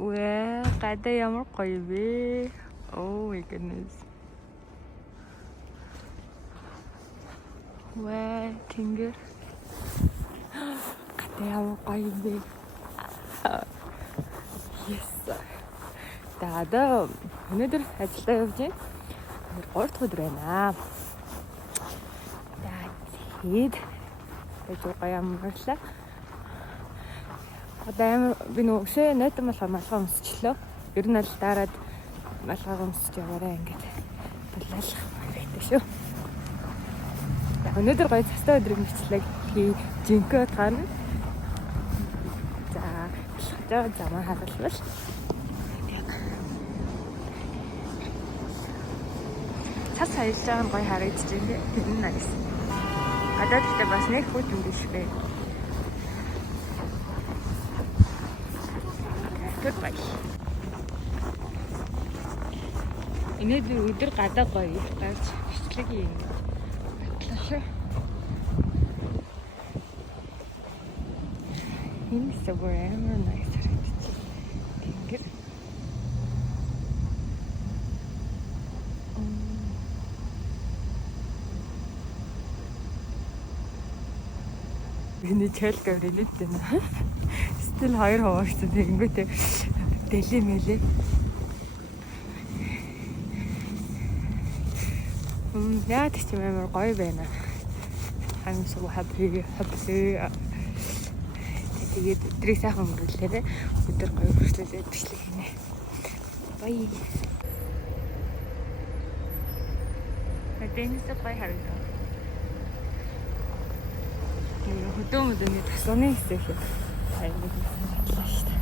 Wah, гадаа ямар гоё вэ? Oh my goodness. Wah, тэнгэр. Гадаа ямар гоё вэ? Yes. Тэгээд өнөөдөр ажиллаа явж байна. 3 дахь өдөр байна. Тэгээд гоё амарлаа. Одоо би нүгшээ найдан малгай өмсчлөө. Ер нь аль дараад малгай өмсч яваарай ингээд болоолох хэрэгтэй шүү. Өнөөдөр гоё цастай өдрийн мэтлэг жинкөө тань. За замаа хагалвал. Цас хаяж байгаа нь гоё харагдаж байна. Тэр нь nice. Гадаад ихтэй бас нэг хүүд юм биш бэ. Goodbye. Энэд өдөр гадаа гоё их гарч бичлэг юм. Батлаа шүү. Энэ сувэр амар nice харагдаж байна. Тэнгэр. Миний чэлгэр хэлээд байна. Стил 2 хуваагч тэгэнгүүтээ дэлий мэлээ. Яа ч юм амар гоё байна. I'm so happy. Тэгээд өдрийг сайхан өнгөрүүлээрэ. Өдөр гоё хүрчлээ бичлэг хийнэ. Bye. Эдэнэс гоё харагдав. Хөдөөмөдөний тасганы хэсэг шиг аягүй санагдлаа шүү дээ.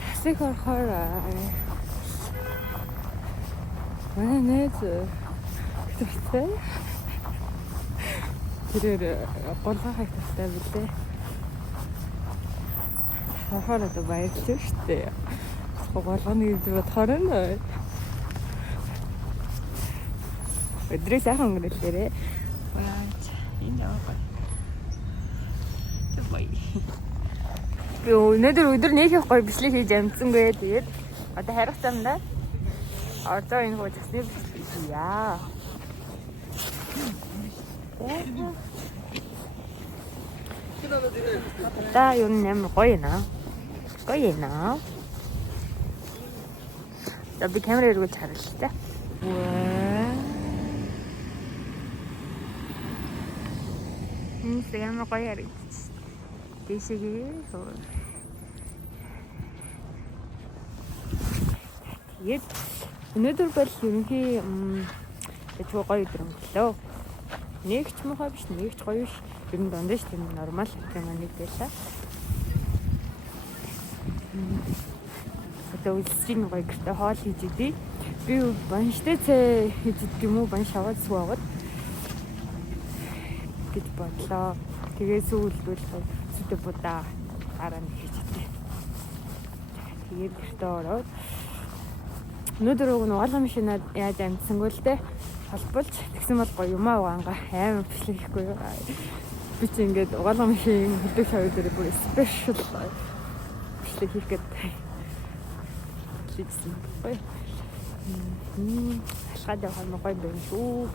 Тасыг орохоор манай найз тэгтээ тэрээр голгоо хайх тастай билээ. Орохоор одоо баярлалаа шүү дээ. Голгооны гэж бодохоор нь өдрийг сайхан өнгөрүүлээрэ. Энэ яагаад? Тэгвэй. Би өнөөдөр нэг их гоё бичлэг хийж амжсангүй. Тэгээд одоо харих замдаа ордоо энэ хөө засны бичлэг хийя. Та юу нэм гоё наа. Гоё наа. Би камераар үргэлж харалтай. Instagram гоё харагдаж. Дэшигээ. Тэгээд өнөөдөр бол ерөнхий тэгвэл гоё өдөр өнгөлөө. Нэг ч мохоо биш, нэг ч гоё биш. Ер нь дондоо ч тийм нормал юм аа нэг байлаа. Одоо үсгийн гоё гэртээ хоол хийж идэв. Би банштай цай хийж идэв юм уу? Банш аваад суугаад гэж бодлоо. Тэгээ сүүлдвэл сүдэ будаа араа нэг хийж идэв. Тэгээд гэртээ ороод өнөөдөр угаалгын машинад яаж амжсангүй л дээ. Холболж тэгсэн бол гоё юм аа угаангаа амар бичлэг хийхгүй юу. Би чи ингээд угаалгын машин хөдөө шавь дээр бүр спешиал бичлэг хийх гэдэг. Лийсэн гоё. Алхаад явах нь гоё байна шүү.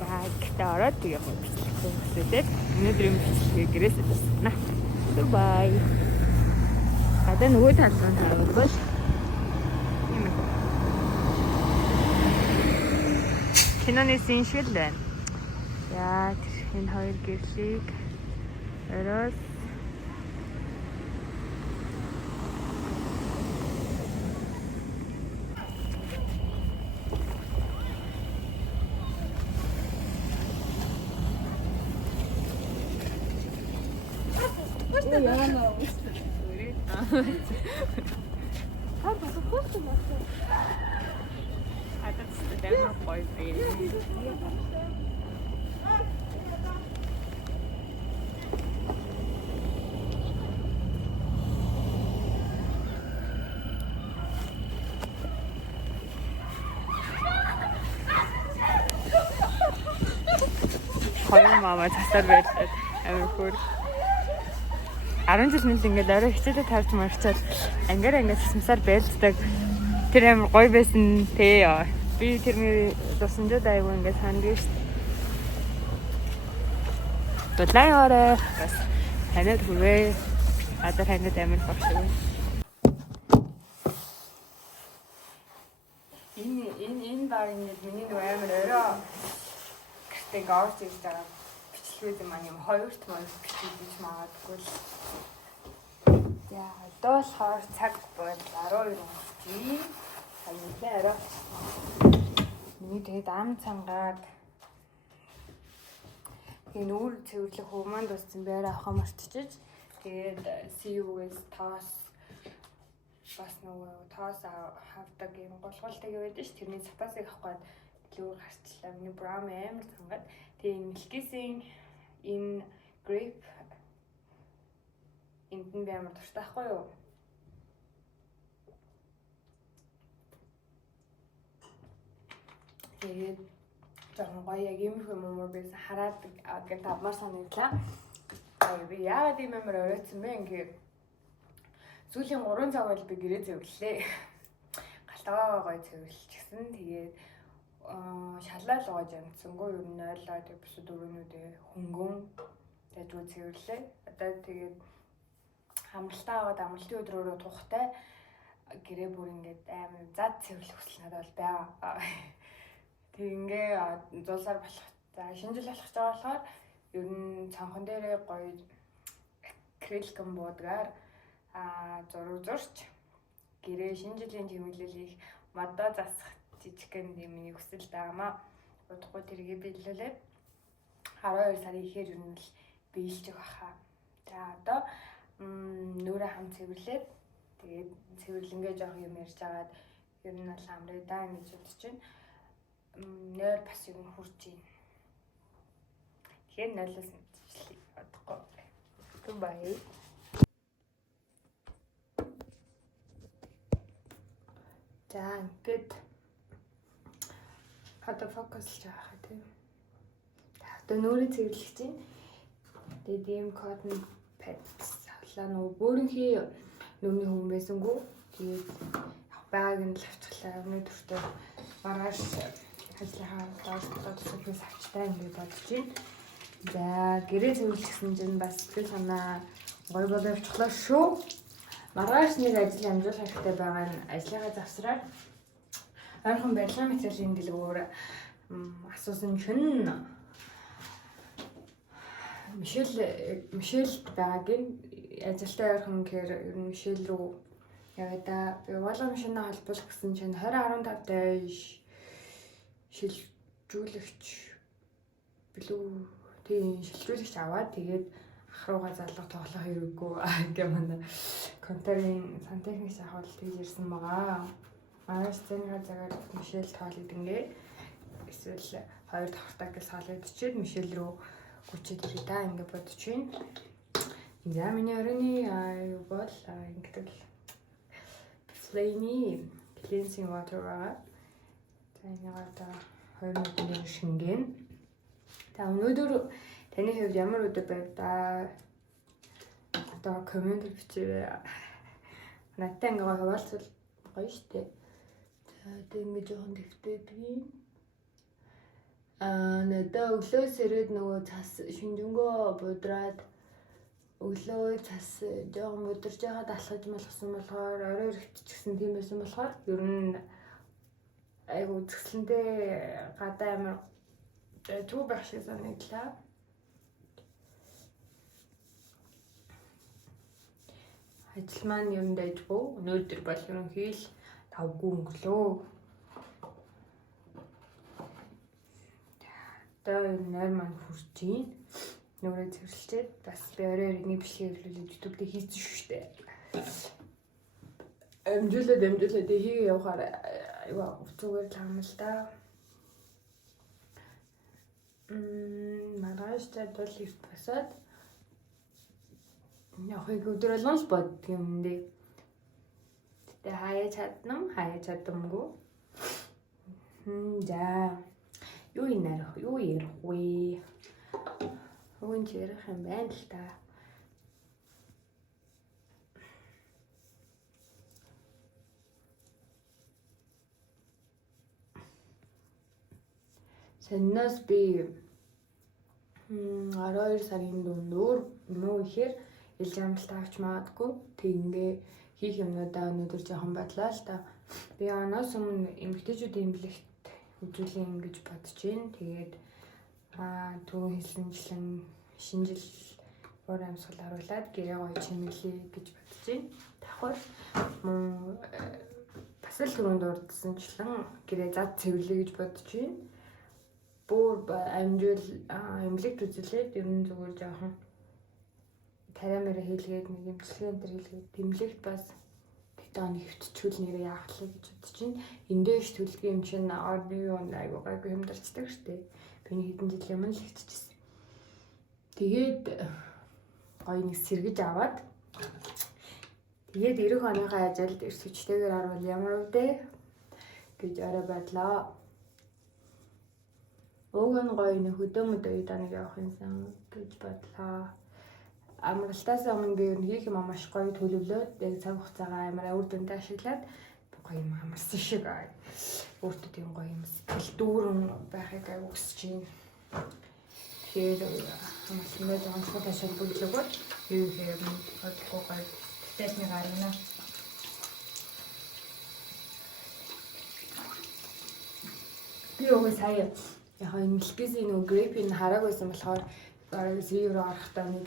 Гэгтээ ороод тэгээ бичлэг хийлээ. Өнөөдрийн бичлэгээ гэрээс өгснө. Bye. Гадаа нөгөө талбарт тавьвал киноны син шиг л байна. Яа, энэ хоёр гэрлийг ороод яана үстэй. Аа бас хөөсөн байна. Атац дээр гоё бий. Хоёр мама цасаар байлаа. Амар хөр. 10 жил мэл ингээд орой хичээлээ тарж марчаад ангиар ингээд сумсаар байлцдаг. Тэр амар гоё байсан тий. Би тэрний дусанжууд аягүй ингээд санддаг шүү дээ. Бодлоорой бас танад хүрвээ. Одоо танад амар багш. Энэ баг ингээд миний нэг амар орой гэртээ орж ирж байгаа бичлэгүүд маань юм хоёрт маань бичлэж магадгүй л. Яа, одоо болохоор цаг бол 12 өнөختий. Сая арай. Миний тэгээд ам цангаад энэ үр цэвэрлэх хөвманд дууссан байр авахаа мартчихж. Тэгээд CU-гээс тоос бас нөгөө тоос хавдаг юм голголтыг байдаг ш. Тэрний цапасыг авахгүй илүү гарчлаа. Миний браун амар цангаад. Тэгээд мэлкисийн энэ grape энд нь би амар дуртай байхгүй юу? Тэгээд жоохон гоё яг юм хүмүүс бис хараад гэнт авмаар санагдлаа. Би яагаад ийм амар оройтсан бэ? Ингээд сүүлийн 3 цаг бол би гэрээ цэвэрлээ. Галтгаа гоё цэвэрлчихсэн. Тэгээд шалаа л гоож амтсангүй ер нь ойлоо тэг бусад өрөөнүүдээ хөнгөн дайгуу цэвэрлээ. Одоо тэгээд хамралтаа аваад амралтын өдрөөрөө тухтай гэрээ бүр ингээд амар зад цэвэрлэх хүсэл надад бол байгаа. Тэг ингээ зулсаар болох. За шинэ жил болох гэж байгаа болохоор ер нь цанхан дээрээ гоё акриликэн буудгаар зураг зурч гэрээ шинэ жилийн тэмдэглэл их модоо засах жижигхэн юм хүсэл байгаамаа. Удахгүй тэргээ биелүүлээ. 12 сарын ихээр ер нь л биелж байгаа хаа. За одоо нүрэ хам цэвэрлээд тэгээд цэвэрлэнгээ жоох юм ярьж агаад ер нь бол амраа даа гэж бодож байна. Нойр бас юм хурж ийн. Тэгэхээр нойлоос мэдчихлээ. Удахгүй. Goodbye. За ингээд одоо фокуслж байгаа тийм. Одоо нүрээ цэвэрлэх чинь. Тэгээд ийм cotton pads авлаа нөгөө бөөрийнхий нүрний хүн байсангүй. Тэгээд байгааг нь л авчихлаа. Өмнө төртөө маргааш ажлынхаа доошлогоос авчтай ингээд бодож байна. За гэрээ цэвэрлэсэн чинь бас сэтгэл санаа гоё болоо явчихлаа шүү. Маргааш нэг ажил амжуулах хэрэгтэй байгаа нь ажлынхаа завсраар ойрхон барилгын материалын дэлгүүр асуусан чинь Мишель байгаагийн ажилтай ойрхон гэхээр ер нь Мишель рүү яваа да. Би Волго машинаа холбуулах гэсэн чинь 2015 дэж шилжүүлэгч билүү тийм шилжүүлэгч аваад тэгээд ах руугаа залгах тоглох хэрэггүй гэх манай конторын сантехникч ахвал тэгж ирсэн байгаа. Маргааш цэнгэр цагаар Мишель тоологдонгээ эсвэл хоёр давхартаа гэж соологдчихээд Мишель рүү гүчээд ирээ да ингээд бодож байна. За миний оройны юу бол ингээд л Flame cleansing water байгаа. За энийг одоо 2 минутын шингэн. За өнөөдөр таны хувьд ямар өдөр байв да? Одоо коммент бичээрэй. Надтай ингээ хаваалцвал гоё штэ. За одоо ингээ жоохон дэвтээдгийн. Надаа өглөөс ирээд нөгөө цас шинжэнгөө будраад өглөө цас жоохон будирж байгаа далхаж малгсан болохоор орой өргөтчихсэн тийм байсан болохоор ер нь айгу зөксөлнтэй гадаа амар төв байх шиг санагдлаа. Ажил маань юм дайжгүй. Өнөөдөр бол ерөнхий л 5 гүн өнгөлөө. Одоо нойр маань хурж ийн. Нүрээ цэвэрлчихэд бас би орой нэг бичлэг хэвлүүлээд YouTube дээр хийсэн шүү дээ. Амжуулаад хийгээ явахаар айгаа зүгээр л хаана л да. Маргааш чадвал их босоод явахыг өдөр болгон л боддог юм дээ. Тэ хаяа чадамгүй. За. Юу ярих вэ? Үн ярих юм байна л та. Саннаас би 12 сарын дундуур муу ихээр ил амралт авч магадгүй. Тэгингээ хийх юмнуудаа өнөөдөр жоохон бодлоо л да. Би оноос өмнө эмэгтэйчүүдийн эмнэлэгт үзүүлэн ингэж бодож байна. Тэгээд түрүүн хэлсэнчлэн шинэ жил уур амьсгал харуулад гэрээ гоё чимэглэе гэж бодож байна. Давхар бас л түрүүнд дурдсанчлан гэрээ зад цэвэрлэе гэж бодож байна. Бүр амжуул эмнэлэгт үзүүлээд ер нь зүгээр жоохон тариамаараа хийлгээд нэг эмчилгээ энэ төр хийлгээд тэмлэгт бас бетон хөвтчүүл нэрээ яахлаа гэж бодож байна. Эндээш төлгийн юм чинь орны юунд айгуу гайгүй хэмдэрчдэг штеп. Биний хэдэн жилийн өмнө л хэвччихсэн. Тэгээд гоё нэг сэргэж аваад тэгээд 90 оныхаа ажилд эрс хүчтэйгээр орвол ямар үдэ гэж орой бодлоо. Уг нь гоё нэг хөдөө удааныг явах юмсан гэж бодлоо. Амралтаас өмнө би ер нь хийх юм маш гоё төлөвлөөд яг цаг хугацаагаа амар үр дүнтэй ашиглаад гоё юм амарсан шиг өөртөө тийм гоё юм сэтгэл дүүрэн байхыг хүсэж байна. Тэгэхээр амралтандаа жоохон чухал ашиг бүлэглэгүүд юу хийх юм бодлого гоё тэтэсний гарна. Би өгөө сая яг энэ мэлкэсийн нөгөө грейпийн харааг байсан болохоор бараг 1 евро арахтаа нэг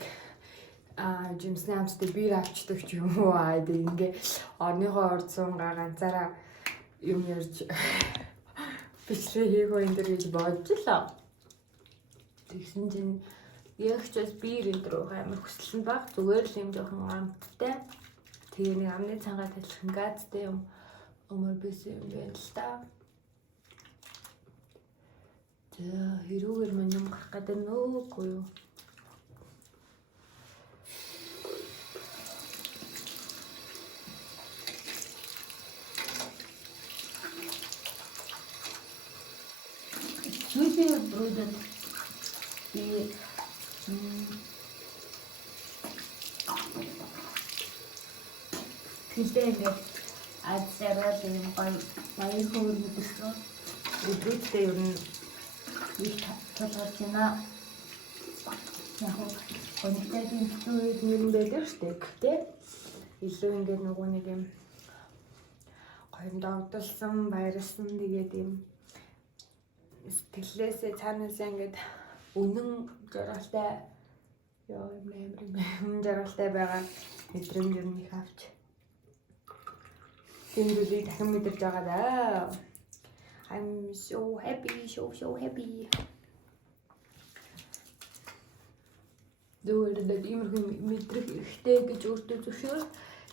жимсний амттай бир авчдаг ч юм уу тэгээд ингээ орныхоо орцсон ганцаараа юм ярьж бичлэг хийгөө энэ төр гэж бодчихлоо. Тэгсэн чинь яг ч бас бир энэ төр амар хүсэлсэн баг зүгээр л юм жоохон амттай тэгээ нэг амны цангаа талхин газтай юм өмөр бисэн юм байна л та. Хэрүүгээр мань юм гарах гэдэг нөөгүй юу. Сүүлийн өдрүүдэд би хэлээ ингээд азарал юм гоё баяр хөөр мэдэрсэн өдрүүдтэй ер нь их талхалж байна. Яг гонхтой зүйлүүд нэрэн байдаг шүү дээ. Илүү ингээд нөгөө нэг юм гоё догдолсон, баярлсан тэгээд юм сэтгэлээсээ цаанаасаа ингээд үнэн жаргалтай юм жаргалтай байгаа мэдрэмж юм их авч тэмдэглээ дахин мэдэрч байгаа даа. I'm so happy, so happy. Зүгээр л иймэрхүү мэдрэх ихтэй гэж өөртөө зөвшөөр.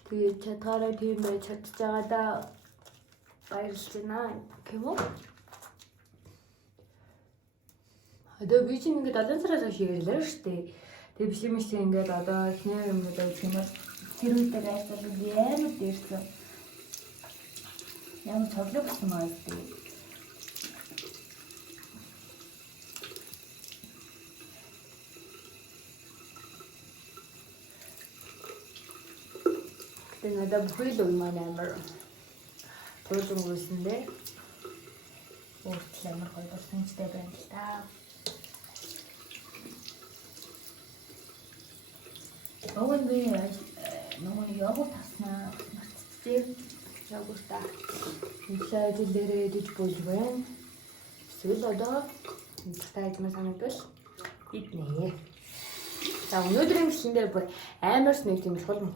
Тэгээд чадгаараа тийм байж чадж байгаадаа баярлж байна. Гэвь одоо би чинь ингээд 7 сараас хойш ярьлаа шүү дээ. Тэгээ биш юм шиг ингээд одоо эхнэр юмнууд өгөх юм бол тэр үедээ гайсал ямар дээрсэн. Ямар цоглог гэсэн маа дээ. Тэгээ надад бүхэл үг маань амар туулан гүйсэндээ өөртөө амар гоё болсончтой байна л та. Огон би нөгөө йогурт таснаа мартчихжээ. Йогурта инсаа ажил дээрээ идэж болж байна. Эсвэл одоо инстай идмээр санагдвал иднэ. За өнөөдрийн бичлэн дээр бүр амарс нэг тийм чухал юм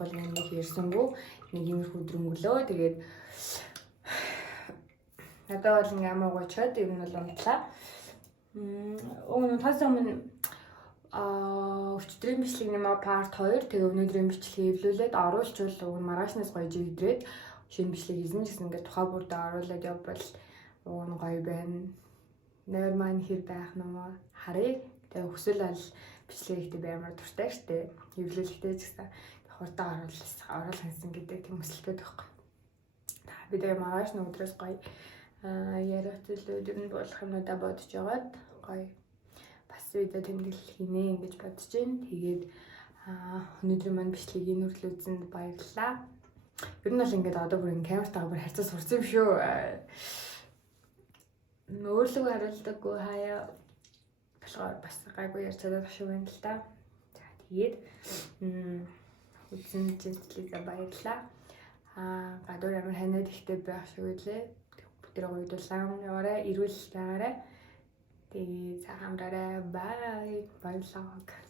ярьсангүй нэг иймэрхүү өдрөнгөлөө. Тэгээд надад бол ингээм амаа гочоод юм бол унтлаа. Өмнө тас өмнө өчигдрийн бичлэг нэмээ part 2 тэгээ өнөөдрийн бичлэгийг эвлүүлээд оруулчвал уг маргаашнаас гоё жигдрээд шинэ бичлэг хийсэн гэсэн ингээд тухай бүрдээ оруулаад явбал уг нь гоё байна. Нойр маань хэр байх нэмээ харъя. Тэгээ өсөл ал бичлэг ихтэй би амар дуртай штэ. Эвлүүлэхтэй ч гэсэн хурдан оруулах гэсэн гэдэг тийм өсөлтөд байхгүй. Би тэгээ маргааш өдрөөс гоё яриа төлөвлөд юм болох юмудаа бодож яваад гоё бас видео тэмдэглэл хийнэ гэж бодож байна. Тэгээд өнөөдрийн маань бичлэгийг нүртэл үзсэнд баярлалаа. Ер нь бол ингээд одоо бүр камертайгаа бүр харьцаа сурсан юм шүү. өөрлөгөө харуулдаггүй хаяа болохоор бас гайгүй ярьж чадах шиг байна л да. За тэгээд үзэн жинслээ баярлаа. Гадуур амар ханиад ихтэй байх шиг үлээ. Бүгдээ гоё дулаан яваарай, эрүүл байгаарай. Тэгээд хамраарай. Bye. Баярлалаа.